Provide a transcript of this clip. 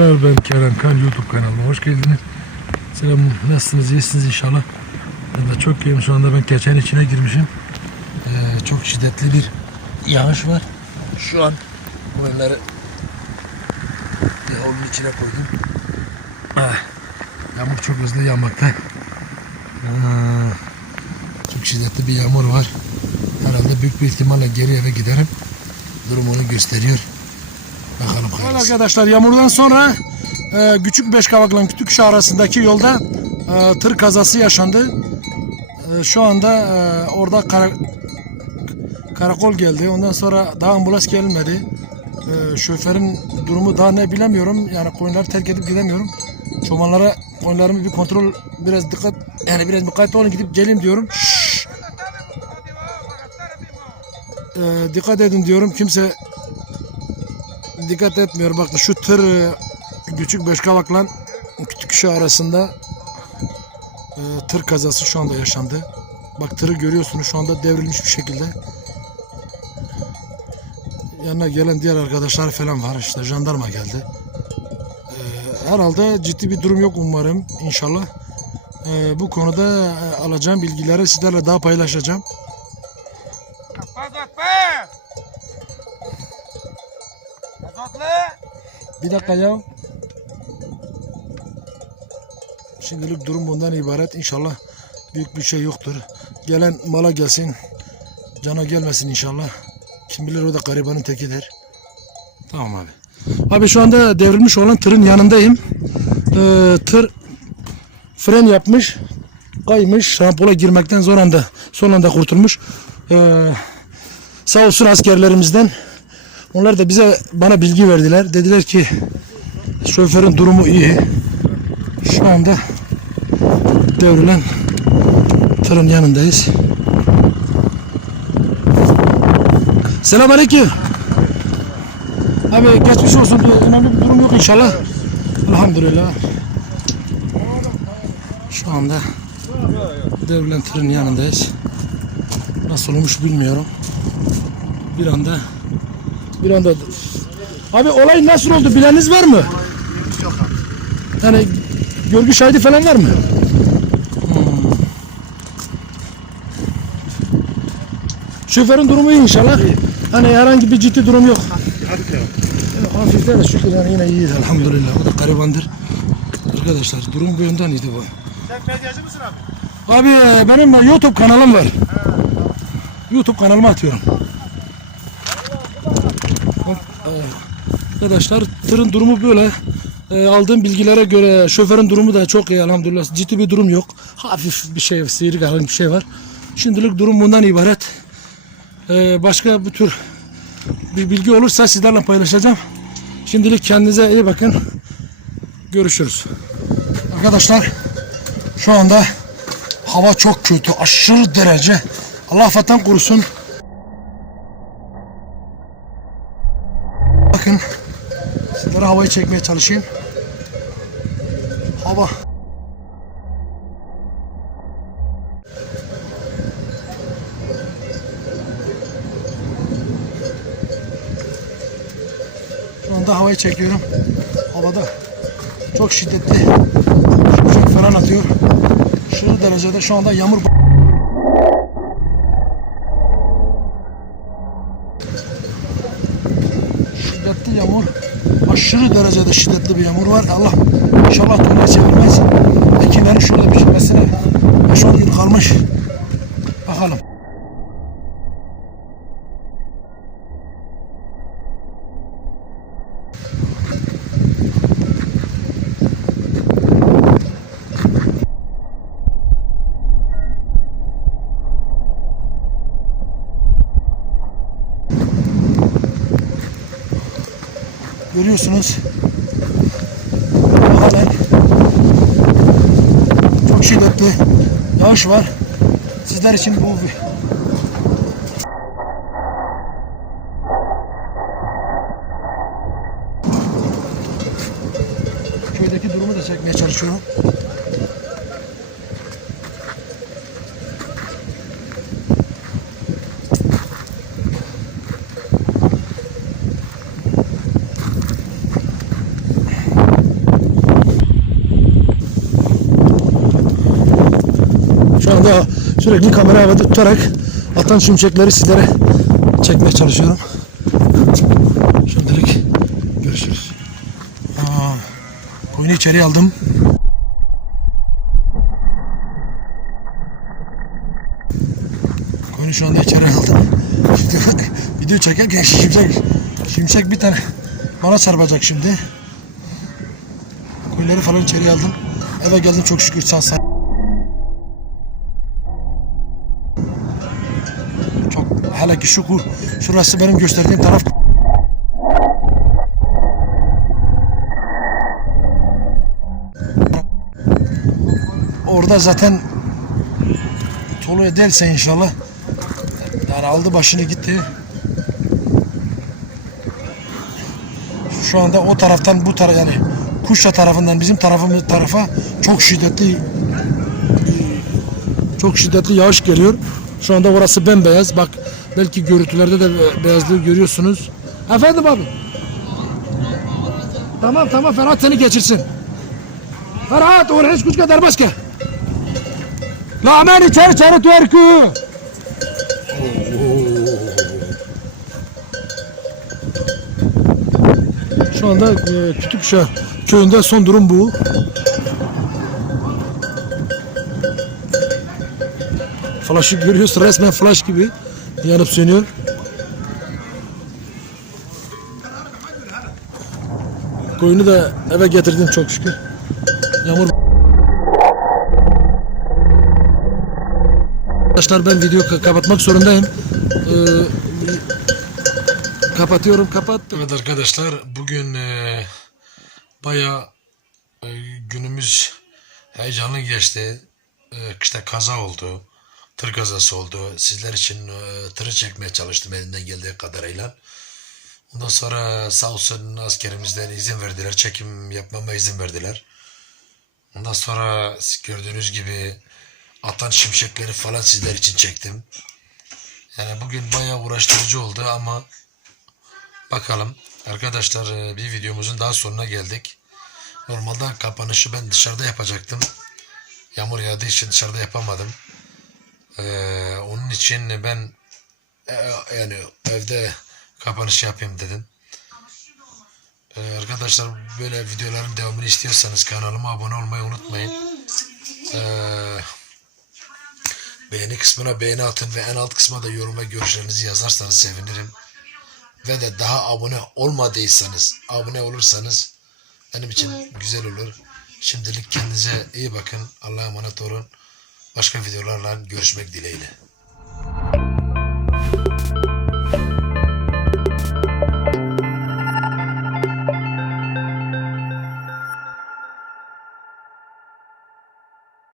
arkadaşlar ben Kerem Kan YouTube kanalıma hoş geldiniz. Selam nasılsınız iyisiniz inşallah. Ben de çok iyiyim şu anda ben keçenin içine girmişim. Ee, çok şiddetli bir yağış var. Şu an bunları yağmurun içine koydum. Ah, yağmur çok hızlı yağmakta. Aa, çok şiddetli bir yağmur var. Herhalde büyük bir ihtimalle geri eve giderim. Durum onu gösteriyor. Bakalım hayırlısı. arkadaşlar yağmurdan sonra e, Küçük Beşkavak'la Kütükşe arasındaki yolda e, tır kazası yaşandı. E, şu anda e, orada kara- karakol geldi. Ondan sonra daha ambulans gelmedi. E, şoförün durumu daha ne bilemiyorum. Yani koyunları terk edip gidemiyorum. Çobanlara koyunlarımı bir kontrol biraz dikkat yani biraz dikkatli olun gidip geleyim diyorum. Şşş. E, dikkat edin diyorum. Kimse dikkat etmiyor. Bakın şu tır küçük Beşkavak'la Kütükşe arasında e, tır kazası şu anda yaşandı. Bak tırı görüyorsunuz şu anda devrilmiş bir şekilde. Yanına gelen diğer arkadaşlar falan var. İşte jandarma geldi. E, herhalde ciddi bir durum yok umarım inşallah. E, bu konuda e, alacağım bilgileri sizlerle daha paylaşacağım. Bir dakika ya. Şimdilik durum bundan ibaret. İnşallah büyük bir şey yoktur. Gelen mala gelsin. Cana gelmesin inşallah. Kim bilir o da garibanın tekidir. Tamam abi. Abi şu anda devrilmiş olan tırın yanındayım. Ee, tır fren yapmış. Kaymış. Rampola girmekten zor anda son anda kurtulmuş. Ee, sağ olsun askerlerimizden onlar da bize bana bilgi verdiler. Dediler ki şoförün durumu iyi. Şu anda devrilen tırın yanındayız. Selamünaleyküm. Abi geçmiş olsun. Önemli bir durum yok inşallah. Elhamdülillah. Şu anda devrilen tırın yanındayız. Nasıl olmuş bilmiyorum. Bir anda bir anda. Abi olay nasıl oldu bileniniz var mı? Yani görgü şahidi falan var mı? Hmm. Şoförün durumu iyi inşallah. Hani herhangi bir ciddi durum yok. Yok, Hafifte de şükür yani yine iyiyiz elhamdülillah. O da garibandır. Arkadaşlar durum bu yönden iyiydi bu. Sen medyacı mısın abi? Abi benim YouTube kanalım var. YouTube kanalıma atıyorum. Arkadaşlar tırın durumu böyle. E, aldığım bilgilere göre şoförün durumu da çok iyi elhamdülillah. Ciddi bir durum yok. Hafif bir şey, sıyrık herhangi bir şey var. Şimdilik durum bundan ibaret. E, başka bu tür bir bilgi olursa sizlerle paylaşacağım. Şimdilik kendinize iyi bakın. Görüşürüz. Arkadaşlar şu anda hava çok kötü. Aşırı derece. Allah vatan korusun. Sizlere havayı çekmeye çalışayım. Hava. Şu anda havayı çekiyorum. Havada çok şiddetli. Şimşek falan atıyor. Şu derecede şu anda yağmur derecede şiddetli bir yağmur var. Allah inşallah dünya çevirmez. Ekinlerin şurada biçilmesine 5-10 gün kalmış. Bakalım. Görüyorsunuz. Halen çok şiddetli yağış var. Sizler için bu köydeki durumu da çekmeye çalışıyorum. Anda sürekli kamera havada tutarak atan şimşekleri sizlere çekmeye çalışıyorum. Şimdilik görüşürüz. Aa, koyunu içeri aldım. Koyunu şu anda içeri aldım. Şimdi video çekerken şimşek, şimşek bir tane bana çarpacak şimdi. Koyunları falan içeri aldım. Eve geldim çok şükür sağ sağ. Hele ki şu kur, şurası benim gösterdiğim taraf. Orada zaten tolu ederse inşallah yani aldı başını gitti. Şu anda o taraftan bu taraf yani Kuşla tarafından bizim tarafımız tarafa çok şiddetli çok şiddetli yağış geliyor. Şu anda orası bembeyaz. Bak belki görüntülerde de be- beyazlığı görüyorsunuz. Efendim abi. Tamam tamam Ferhat seni geçirsin. Ferhat oraya hiç kuş kadar başka. La amen içeri içeri tuarkı. Şu anda e, Kütükşah köyünde son durum bu. Flash'ı görüyorsun resmen flash gibi yanıp sönüyor. Koyunu da eve getirdim çok şükür. Yağmur Arkadaşlar ben video ka- kapatmak zorundayım. Ee, kapatıyorum kapattım. Evet arkadaşlar bugün e, baya e, günümüz heyecanlı geçti. E, işte kaza oldu. Tır kazası oldu. Sizler için e, tırı çekmeye çalıştım elimden geldiği kadarıyla. Ondan sonra sağ olsun askerimizden izin verdiler. Çekim yapmama izin verdiler. Ondan sonra gördüğünüz gibi atan şimşekleri falan sizler için çektim. Yani bugün bayağı uğraştırıcı oldu ama bakalım. Arkadaşlar e, bir videomuzun daha sonuna geldik. Normalde kapanışı ben dışarıda yapacaktım. Yağmur yağdığı için dışarıda yapamadım. Ee, onun için ben e, yani evde kapanış yapayım dedim. Ee, arkadaşlar böyle videoların devamını istiyorsanız kanalıma abone olmayı unutmayın. Ee, beğeni kısmına beğeni atın ve en alt kısma da yorum ve görüşlerinizi yazarsanız sevinirim. Ve de daha abone olmadıysanız, abone olursanız benim için güzel olur. Şimdilik kendinize iyi bakın. Allah'a emanet olun. Başka videolarla görüşmek dileğiyle.